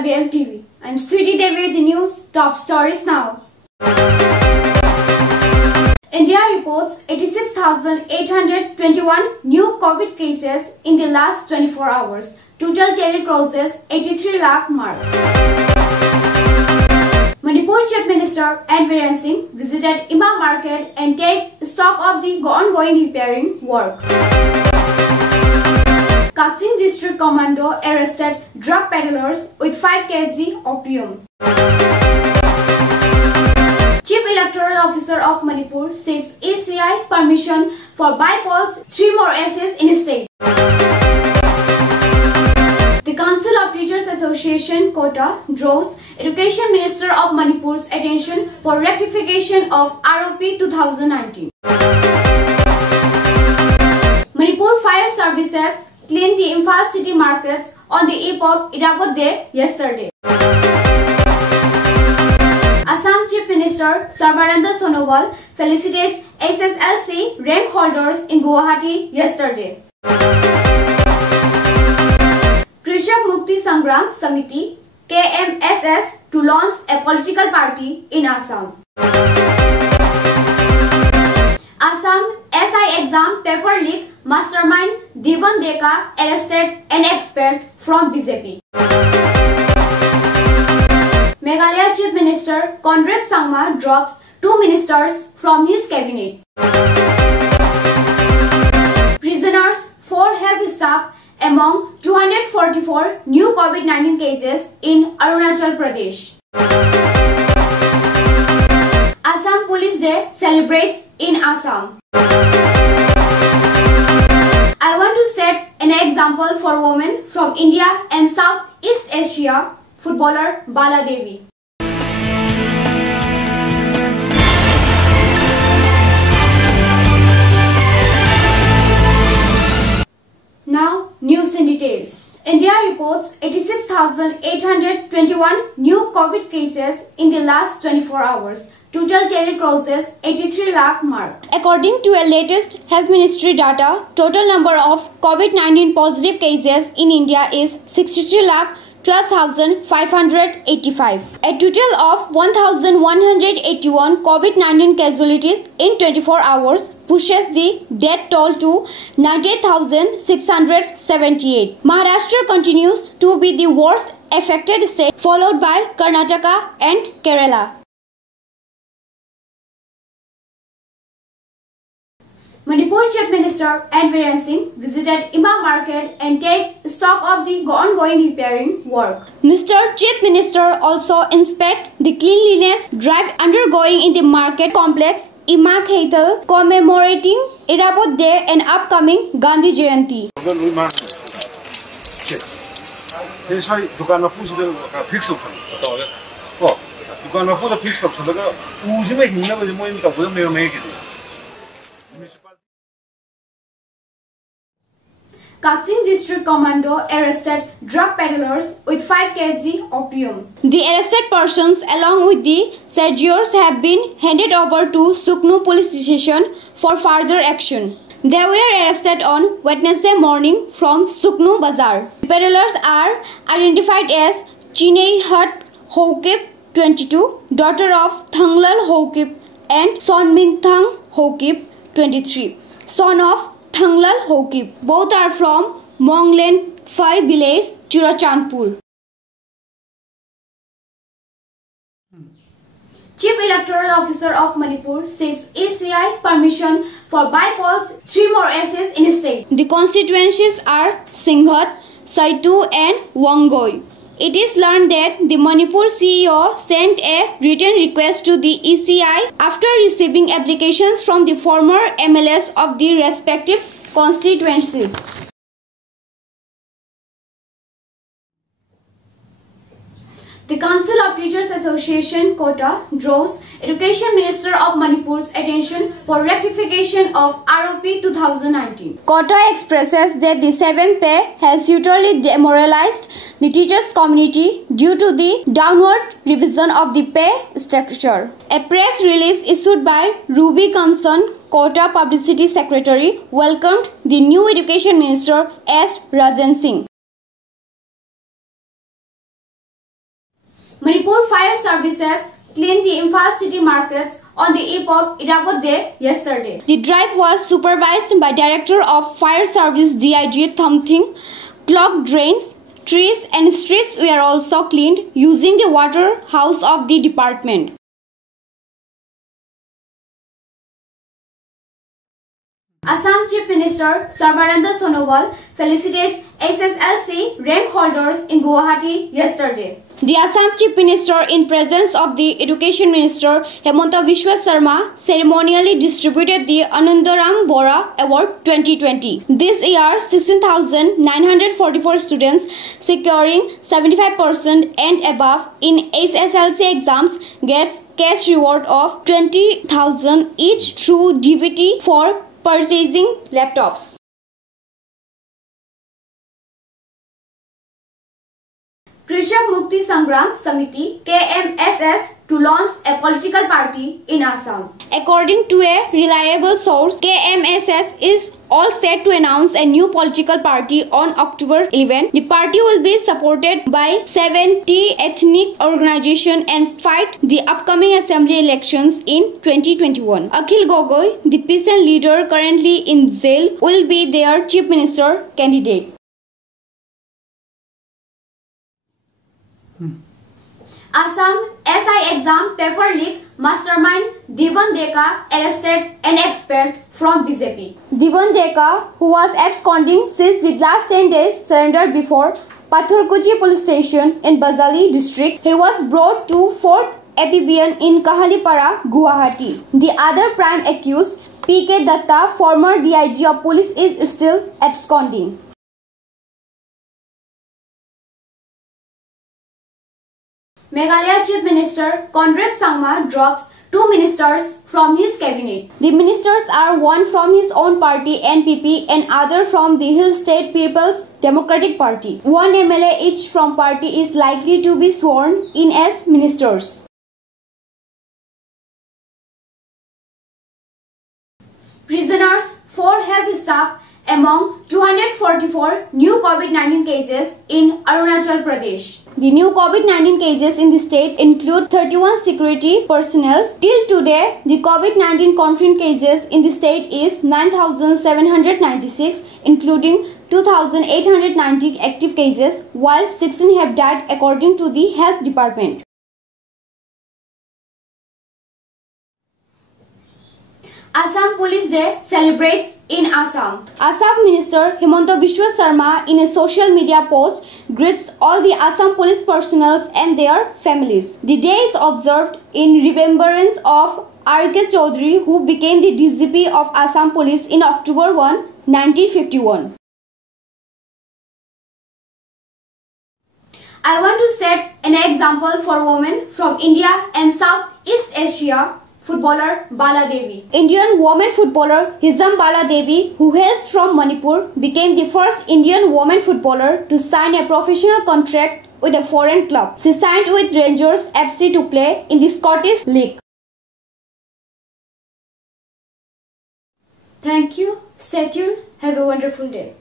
WM TV. I'm Sweetie Devi with the news. Top stories now. India reports 86,821 new COVID cases in the last 24 hours. Total tally crosses 83 lakh mark. Manipur Chief Minister N. Biren Singh visited Ima Market and take stock of the ongoing repairing work. Kachin District Commando arrested drug peddlers with 5 kg opium. Chief Electoral Officer of Manipur seeks ECI permission for bypolls 3 more SS in state. The Council of Teachers Association Kota draws Education Minister of Manipur's attention for rectification of ROP 2019. Manipur Fire Services cleaned the Imphal city markets on the eve of Irabot Day yesterday. Assam Chief Minister Sarbananda Sonowal felicitates SSLC rank holders in Guwahati yesterday. Krishak Mukti Sangram Samiti KMSS to launch a political party in Assam. Assam SI exam paper leak mastermind Divan Deka arrested and expelled from BJP. Meghalaya Chief Minister Conrad Sangma drops 2 ministers from his cabinet. Prisoners, 4 health staff among 244 new COVID-19 cases in Arunachal Pradesh. Assam Police Day celebrates in Assam. I want to set an example for women from India and Southeast Asia, footballer Bala Devi. Now, news in details. India reports 86,821 new COVID cases in the last 24 hours. Total tally crosses 83 lakh mark. According to a latest Health Ministry data, total number of COVID-19 positive cases in India is 63 lakh 12,585. A total of 1,181 COVID-19 casualties in 24 hours pushes the death toll to 98,678. Maharashtra continues to be the worst affected state, followed by Karnataka and Kerala. Manipur Chief Minister N. Biren Singh visited Ima Market and take stock of the ongoing repairing work. Mr. Chief Minister also inspect the cleanliness drive undergoing in the market complex Ima Khaital, commemorating Irabot Day and upcoming Gandhi Jayanti. Kachin District Commando arrested drug peddlers with 5 kg opium. The arrested persons along with the seizures have been handed over to Suknu police station for further action. They were arrested on Wednesday morning from Suknu Bazar. The peddlers are identified as Chinei Hut Hokip 22, daughter of Thanglal Hokip, and Sonmingthang Hokip 23, son of Thanglal Hokip. Both are from Monglen Phai village, Churachandpur. Chief Electoral Officer of Manipur seeks ECI permission for bypolls 3 more SS in state. The constituencies are Singhat, Saitu and Wangoi. It is learned that the Manipur CEO sent a written request to the ECI after receiving applications from the former MLAs of the respective constituencies. The Council of Teachers Association Kota draws Education Minister of Manipur's attention for rectification of ROP 2019. Kota expresses that the 7th pay has utterly demoralized the teachers' community due to the downward revision of the pay structure. A press release issued by Ruby Kamson, Kota Publicity Secretary, welcomed the new Education Minister S. Rajan Singh. Manipur Fire Services cleaned the Imphal city markets on the eve of Irabad Day yesterday. The drive was supervised by Director of Fire Service DIG Thamthing. Clogged drains, trees and streets were also cleaned using the water house of the department. Assam Chief Minister Sarbananda Sonowal felicitates SSLC rank holders in Guwahati yesterday. The Assam Chief Minister, in presence of the Education Minister Hemanta Biswa Sarma, ceremonially distributed the Anandaram Bora Award 2020. This year, 16,944 students securing 75% and above in SSLC exams gets cash reward of 20,000 each through DBT for purchasing laptops. Krishak Mukti Sangram Samiti KMSS to launch a political party in Assam. According to a reliable source, KMSS is all set to announce a new political party on October 11. The party will be supported by 70 ethnic organizations and fight the upcoming assembly elections in 2021. Akhil Gogoi, the peasant leader currently in jail, will be their chief minister candidate. Assam SI exam paper leak mastermind Divan Deka arrested an expert from BJP. Divan Deka, who was absconding since the last 10 days, surrendered before Pathurkuchi police station in Bazali district. He was brought to 4th APBN in Kahalipara, Guwahati. The other prime accused, PK Datta, former DIG of police, is still absconding. Meghalaya Chief Minister Conrad Sangma drops 2 ministers from his cabinet. The ministers are one from his own party NPP and other from the Hill State People's Democratic Party. 1 MLA each from party is likely to be sworn in as ministers. Prisoners, 4 health staff among 244 new COVID-19 cases in Arunachal Pradesh. The new COVID-19 cases in the state include 31 security personnel. Till today, the COVID-19 confirmed cases in the state is 9,796, including 2,890 active cases, while 16 have died according to the Health Department. Assam Police Day celebrates in Assam. Assam Minister Hemanta Biswa Sarma, in a social media post, greets all the Assam police personnel and their families. The day is observed in remembrance of R.K. Chaudhary, who became the DGP of Assam Police in October 1, 1951. I want to set an example for women from India and Southeast Asia. Footballer Bala Devi. Indian women footballer Hizam Bala Devi, who hails from Manipur, became the first Indian woman footballer to sign a professional contract with a foreign club. She signed with Rangers FC to play in the Scottish League. Thank you. Stay tuned. Have a wonderful day.